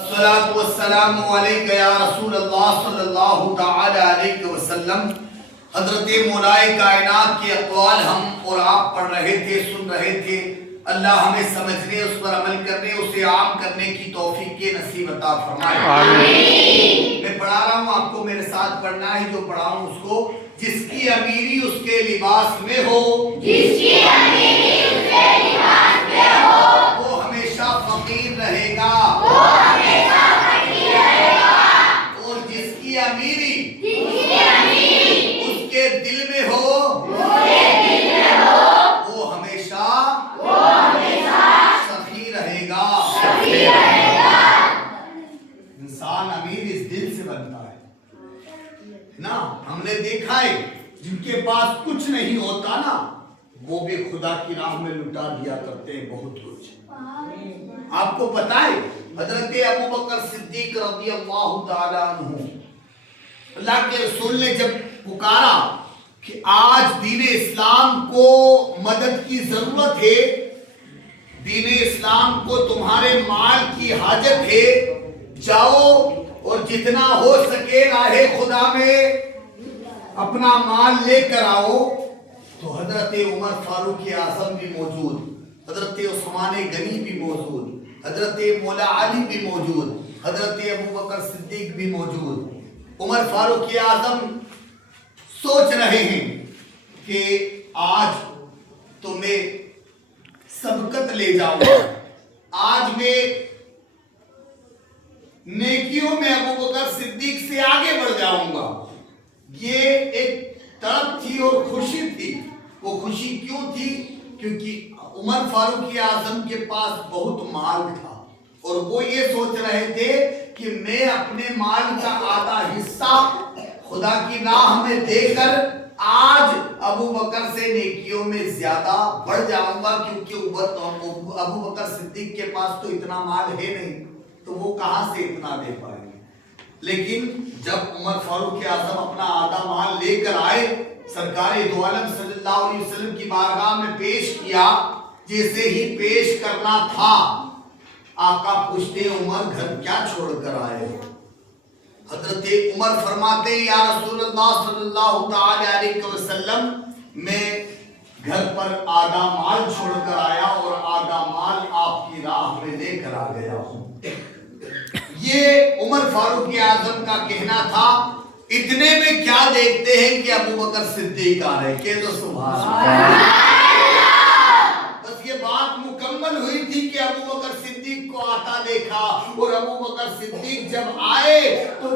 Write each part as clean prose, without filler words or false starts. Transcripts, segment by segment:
الصلاۃ والسلام علیک یا رسول اللہ صلی اللہ تعالی علیہ وسلم۔ حضرت مولائے کائنات کے اقوال ہم اور آپ پڑھ رہے تھے، سن رہے تھے۔ اللہ ہمیں سمجھنے، اس پر عمل کرنے، اسے عام کرنے کی توفیق کے نصیب عطا فرمائے۔ آمین۔ میں پڑھا رہا ہوں، آپ کو میرے ساتھ پڑھنا ہے، جو پڑھا ہوں اس کو۔ جس کی امیری اس کے لباس میں ہو، جس کی امیری اس کے لباس میں ہو، وہ ہمیشہ فقیر رہے گا، وہ ہمیشہ فقیر رہے گا۔ اور جس کی امیری اس اس کے دل میں ہو، کے دل میں ہو، وہ ہمیشہ سخی رہے گا۔ سخی رہے گا۔ انسان امیر اس دل سے بنتا ہے نا۔ ہم نے دیکھا ہے جن کے پاس کچھ نہیں ہوتا نا، وہ بھی خدا کی راہ میں لٹا دیا کرتے ہیں بہت کچھ۔ آپ کو پتا ہے حضرت ابوبکر صدیق رضی اللہ تعالی عنہ، اللہ کے رسول نے جب پکارا کہ آج دین اسلام کو مدد کی ضرورت ہے، دین اسلام کو تمہارے مال کی حاجت ہے، جاؤ اور جتنا ہو سکے راہ خدا میں اپنا مال لے کر آؤ، تو حضرت عمر فاروق اعظم بھی موجود، حضرت عثمان غنی بھی موجود، حضرت مولا علی بھی موجود، حضرت ابوبکر صدیق بھی موجود۔ عمر فاروق اعظم سوچ رہے ہیں کہ آج تو میں سبقت لے جاؤں گا، آج میں نیکیوں میں ابوبکر صدیق سے آگے بڑھ جاؤں گا۔ یہ ایک طرف تھی اور خوشی تھی۔ وہ خوشی کیوں تھی؟ کیونکہ عمر فاروق اعظم کے پاس بہت مال تھا، اور وہ یہ سوچ رہے تھے کہ میں اپنے مال کا آدھا حصہ خدا کی راہ میں دے کر آج ابوبکر سے نیکیوں میں زیادہ بڑھ جاؤں گا، کیونکہ ابوبکر صدیق کے پاس تو اتنا مال ہے نہیں، تو وہ کہاں سے اتنا دے پائیں گے۔ لیکن جب عمر فاروق اعظم اپنا آدھا مال لے کر آئے، سرکار دو عالم صلی اللہ علیہ وسلم کی بارگاہ میں پیش کیا، جیسے ہی پیش کرنا تھا، آقا پوچھتے عمر گھر کیا چھوڑ کر آئے ہو؟ حضرت عمر فرماتے یا رسول اللہ صلی اللہ تعالی علیہ وسلم، میں گھر پر آدھا مال چھوڑ کر آیا اور آدھا مال آپ کی راہ میں لے کر آ گیا ہوں۔ یہ عمر فاروق اعظم کا کہنا تھا۔ اتنے میں کیا دیکھتے ہیں کہ ابوبکر صدیق آ رہے، کہ تو سبحان اللہ۔ بس یہ بات مکمل ہوئی تھی کہ ابوبکر صدیق کو آتا دیکھا، اور ابوبکر صدیق جب آئے تو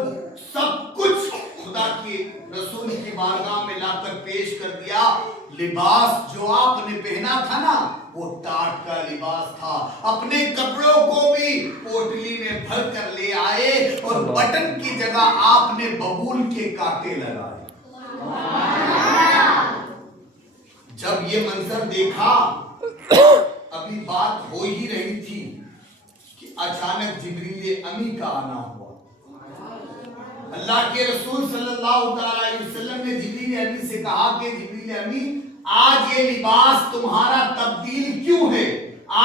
سب کچھ خدا کی رسول کی بارگاہ میں لا کر پیش کر دیا۔ لباس جو آپ نے پہنا تھا نا، وہ ٹاٹ کا لباس تھا۔ اپنے کپڑوں کو بھی پوٹلی میں بھر کر لے آئے، اور بٹن کی جگہ آپ نے ببول کے کانٹے لگائے۔ جب یہ منظر دیکھا، ابھی بات ہو ہی رہی تھی کہ اچانک جبریل امی کا آنا ہوا۔ اللہ کے رسول صلی اللہ علیہ وسلم نے جبریل امی سے کہا کہ جبریل امی، آج یہ لباس تمہارا تبدیل کیوں ہے؟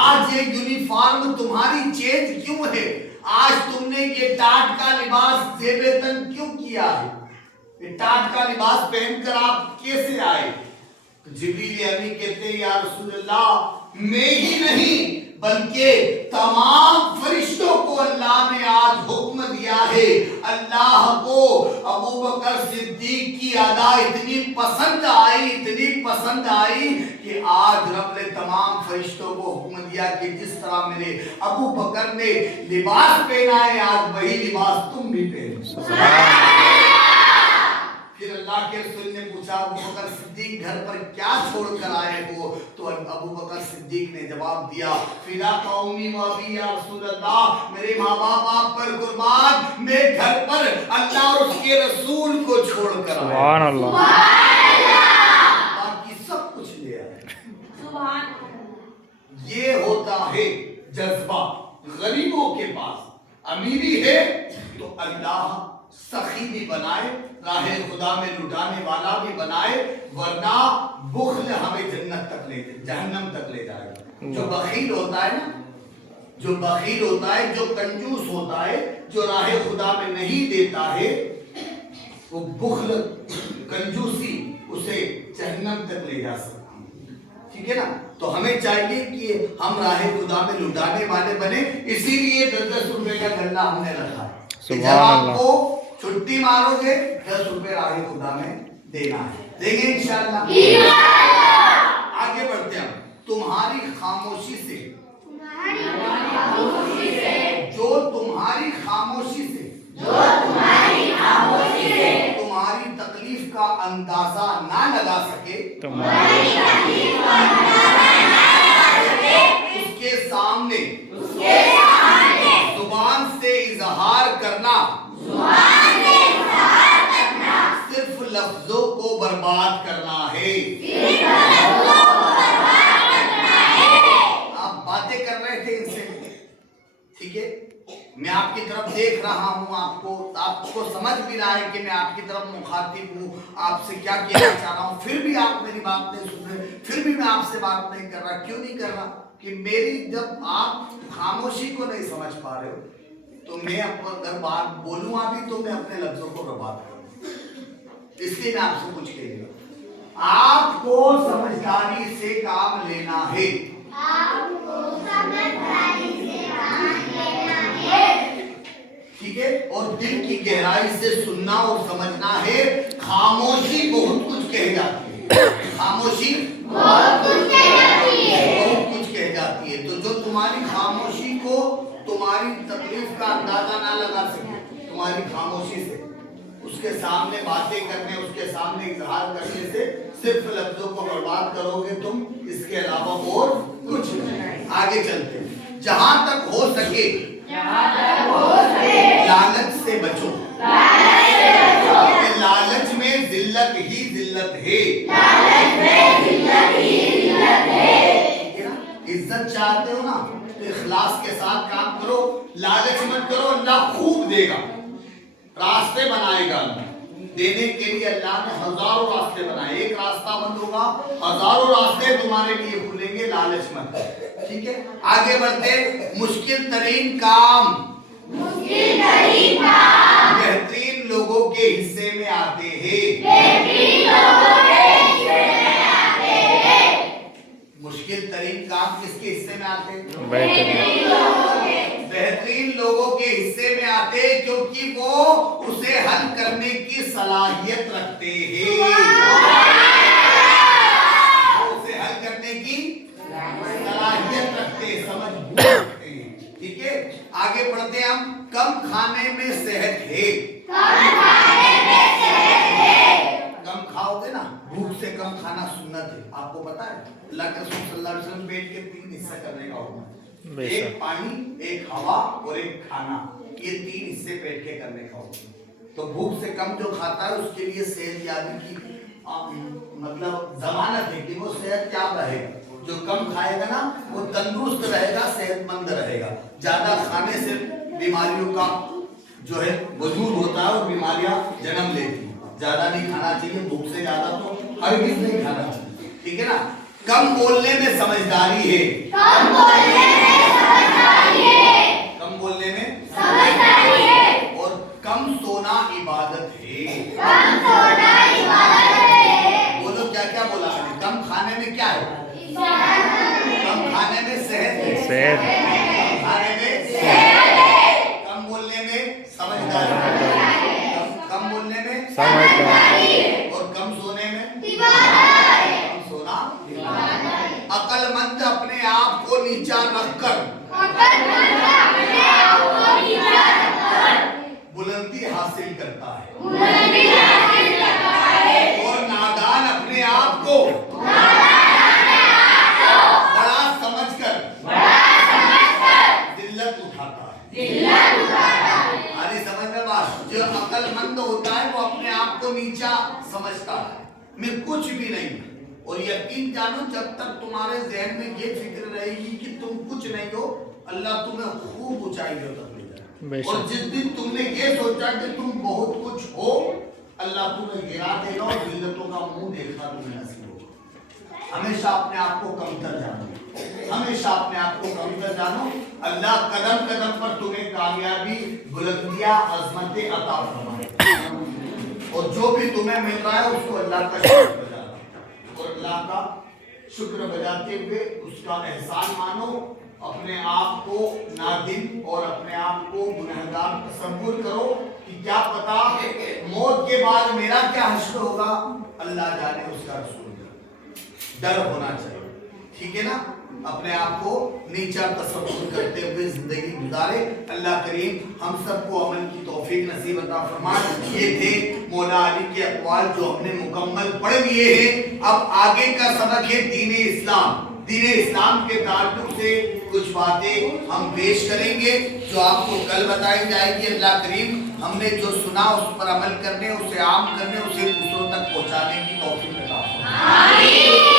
آج یہ یونیفارم تمہاری چینج کیوں ہے؟ آج تم نے یہ ٹاٹ کا لباس زیب تن کیوں کیا ہے؟ یہ ٹاٹ کا لباس پہن کر آپ کیسے آئے؟ تو جبریل امی کہتے ہیں یا رسول اللہ، میں ہی نہیں بلکہ تمام فرشتوں کو اللہ نے آج حکم دیا ہے۔ اللہ کو ابوبکر صدیق کی ادا اتنی پسند آئی، اتنی پسند آئی کہ آج رب نے تمام فرشتوں کو حکم دیا کہ جس طرح میرے ابوبکر نے لباس پہنا ہے، آج وہی لباس تم بھی پہنو۔ پھر اللہ کے رسول نے پوچھا ابوبکر صدیق گھر پر کیا چھوڑ کر آئے ہو؟ تو ابوبکر صدیق نے جواب دیا فدا قومی و ابی یا رسول اللہ، میرے ماں باپ آپ پر قربان، میں گھر پر اللہ اور اس کے رسول کو چھوڑ کر آیا۔ سبحان اللہ۔ باقی سب کچھ لے آئے۔ یہ ہوتا ہے جذبہ غریبوں کے پاس۔ امیری ہے تو اللہ سخی بھی بنائے، راہ خدا میں لٹانے والا بھی بنائے، ورنہ بخل ہمیں جنت تک لے جائے، جہنم تک لے جائے گا۔ جو بخیل ہوتا ہے نا، جو بخیل ہوتا ہے، جو کنجوس ہوتا ہے، جو راہ خدا میں نہیں دیتا ہے، وہ بخل کنجوسی اسے جہنم تک لے جا سکتی ہے، ٹھیک ہے نا؟ تو ہمیں چاہیے کہ ہم راہ خدا میں لٹانے والے بنے، اسی لیے 10-10 روپے کا گلا ہم نے رکھا ہے، جب آپ کو چھٹی مارو گے 10 روپے راہ خدا میں دینا ہے، دیں گے انشاءاللہ؟ آگے بڑھتے ہیں، تمہاری خاموشی سے، جو تمہاری خاموشی سے تمہاری تکلیف کا اندازہ نہ لگا سکے، اس کے سامنے زبان سے اظہار کرنا صرف لفظوں کو برباد کرنا ہے۔ آپ باتیں کر رہے تھے ان سے، ٹھیک ہے، میں آپ کی طرف دیکھ رہا ہوں، آپ کو سمجھ بھی رہا ہے کہ میں آپ کی طرف مخاطب ہوں، آپ سے کیا کہنا چاہ رہا ہوں، پھر بھی آپ میری بات نہیں سن رہے، پھر بھی میں آپ سے بات نہیں کر رہا۔ کیوں نہیں کر رہا؟ کہ میری جب آپ خاموشی کو نہیں سمجھ پا رہے ہو تو میں اگر بات بولوں ابھی تو میں اپنے لفظوں کو برباد کروں، اس لیے میں آپ سے کچھ کہہ رہا ہوں، آپ کو سمجھداری سے کام لینا ہے، ٹھیک ہے، اور دل کی گہرائی سے سننا اور سمجھنا ہے۔ خاموشی بہت کچھ کہہ جاتی ہے، خاموشی بہت کچھ کہہ جاتی ہے، تو جو تمہاری خاموشی کو تمہاری تکلیف کا اندازہ نہ لگا سکے، تمہاری خاموشی سے اس کے سامنے باتیں کرنے، اس کے سامنے اظہار کرنے سے صرف لفظوں کو برباد کرو گے تم، اس کے علاوہ اور کچھ نہیں۔ آگے چلتے ہیں، جہاں تک ہو سکے لالچ سے بچو، لالچ میں ذلت ہی ذلت ہے، عزت چاہتے ہو نا تو اخلاص کے ساتھ کام کرو، لالچ مت کرو، اللہ خوب دے گا، راستے بنائے گا، دینے کے لیے اللہ نے ہزاروں راستے بنائے، ایک راستہ بند ہوگا ہزاروں راستے تمہارے لیے کھلیں گے، لالچ مت، ٹھیک ہے؟ آگے بڑھتے، مشکل ترین کام بہترین لوگوں کے حصے میں آتے ہیں، مشکل ترین کام کس کے حصے میں آتے ہیں؟ بہترین لوگوں کے حصے میں آتے ہیں، کیونکہ وہ اسے حل کرنے کی صلاحیت رکھتے ہیں، اسے حل کرنے کی صلاحیت رکھتے ہیں، سمجھ رکھتے ہیں، ٹھیک ہے؟ آگے بڑھتے ہیں ہم، کم کھانے میں صحت ہے، کم کھاؤ گے نا، بھوک سے کم کھانا سنت ہے، آپ کو پتا ہے اللہ کے رسول صلی اللہ علیہ وسلم پیٹ کے 3 حصہ کرنے کا حکم ہے، ایک پانی، ایک ہوا اور ایک کھانا، یہ 3 حصے پیٹ کے کرنے کا حکم ہے، تو بھوک سے کم جو کھاتا ہے اس کے لیے صحت یابی کی مطلب ضمانت ہے کہ وہ صحت یاب رہے گا، جو کم کھائے گا نا وہ تندرست رہے گا، صحت مند رہے گا، زیادہ کھانے سے بیماریوں کا جو ہے وجود ہوتا ہے اور بیماریاں جنم لیتی ہیں، زیادہ نہیں کھانا چاہیے، بھوک سے زیادہ تو ہرگز نہیں کھانا چاہیے، ٹھیک ہے نا؟ کم بولنے میں سمجھداری ہے، کم بولنے میں اور کم سونا عبادت ہے، بولو کیا کیا بولا ہے؟ کم کھانے میں کیا ہے؟ کم کھانے میں صحت ہے، کم کھانے میں، کم بولنے میں سمجھداری، کم بولنے میں اور کم سونے میں، کم سونا، عقل مند اپنے آپ کو نیچا رکھ کر بلندی حاصل کرتا ہے، اور نادان اپنے آپ کو بڑا سمجھ کر ذلت اٹھاتا ہے، ہماری سمجھ میں بات، جو عقل مند ہوتا ہے وہ اپنے آپ کو نیچا سمجھتا ہے، میں کچھ بھی نہیں، اور یقین جانو جب تک تمہارے ذہن میں یہ فکر رہے گی کہ تم کچھ نہیں ہو، اللہ تمہیں خوب اونچائیوں تک لے جائے، اور جس دن تم نے یہ سوچا کہ تم بہت کچھ ہو، اللہ تمہیں گرا دے گا اور ذلتوں کا منہ دیکھنا تمہیں نصیب ہوگا۔ ہمیشہ اپنے آپ کو کمتر جانو، ہمیشہ اپنے آپ کو کمتر جانو، اللہ قدم قدم پر تمہیں کامیابی، بلندیاں، عظمتیں عطا فرمائے، اور جو بھی تمہیں مل رہا ہے اس کو اللہ کا شکر بجانا، اور اللہ کا شکر بجاتے ہوئے اس کا احسان مانو، اپنے آپ کو نادم اور اپنے آپ کو گنہگار تصور کرو کہ کیا پتا موت کے بعد میرا کیا حشر ہوگا، اللہ جانے اس کا رسول جانے، ڈر ہونا چاہیے، ٹھیک ہے نا؟ اپنے آپ کو نیچا تصور کرتے ہوئے زندگی گزارے۔ اللہ کریم ہم سب کو عمل کی توفیق نصیب عطا فرمائے۔ یہ تھے مولا علی کے اقوال جو ہم نے مکمل پڑھ لیے ہیں۔ اب آگے کا سبق ہے دین اسلام۔ دین اسلام کے تعلق سے کچھ باتیں ہم پیش کریں گے جو آپ کو کل بتائی جائے گی۔ اللہ کریم ہم نے جو سنا اس پر عمل کرنے، اسے عام کرنے، اسے دوسروں تک پہنچانے کی توفیق عطا فرمائے۔ آمین۔